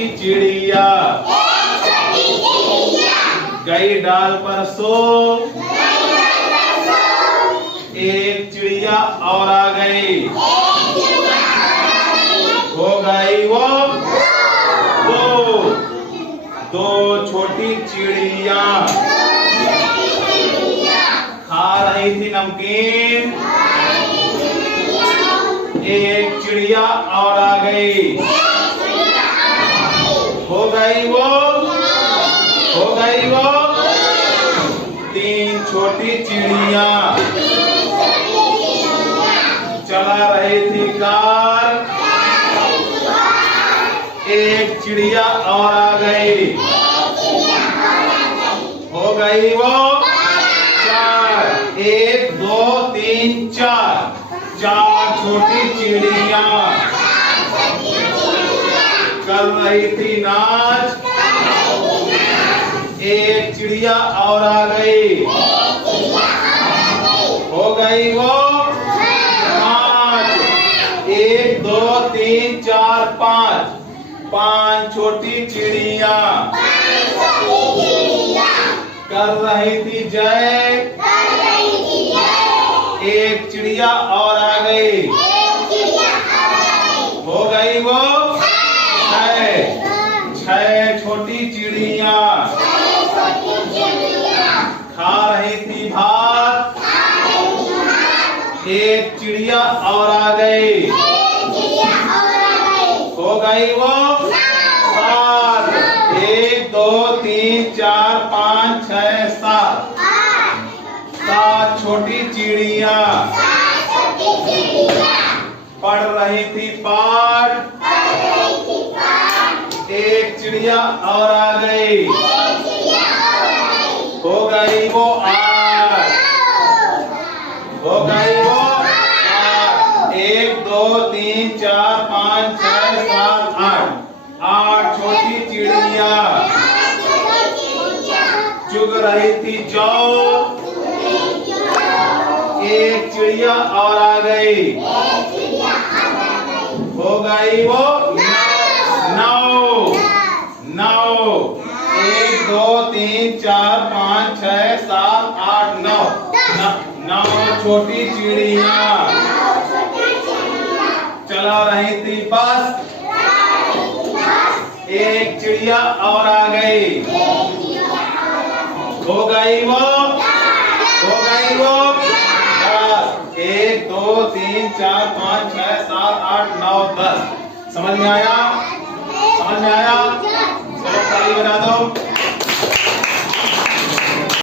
छोटी चिड़िया गई डाल पर सो, एक चिड़िया और आ गई, हो गई वो दो। दो छोटी चिड़िया खा रही थी नमकीन, एक चिड़िया और आ गई, हो गई वो तीन छोटी चिड़िया चला रही थी कार, एक चिड़िया और आ गई, हो गई वो चार। एक दो तीन चार, चार छोटी चिड़िया कर रही थी नाच, एक चिड़िया और आ गई, हो गई वो पांच। एक दो तीन चार पांच, पांच छोटी चिड़िया कर रही थी जय, एक चिड़िया और आ गई, हो गई वो छह छोटी चिड़िया खा रही थी भात, एक चिड़िया और आ गई, हो गई वो सात। एक दो तीन चार पाँच छह सात, सात छोटी चिड़िया पढ़ रही थी पाठ, एक चिड़िया और आ गई, हो गई वो आठ, हो गई वो आठ। एक दो तीन चार पाँच छह सात आठ, आठ छोटी चिड़िया चुग रही थी जौ, एक चिड़िया और आ गई, हो गई वो नौ। एक दो तीन चार पाँच छह सात आठ नौ, नौ छोटी चिड़िया चला रही थी बस, एक चिड़िया और आ गई, हो गई वो दस। एक दो तीन चार पाँच छह सात आठ नौ दस। समझ में आया? चलो ताली बजा दो।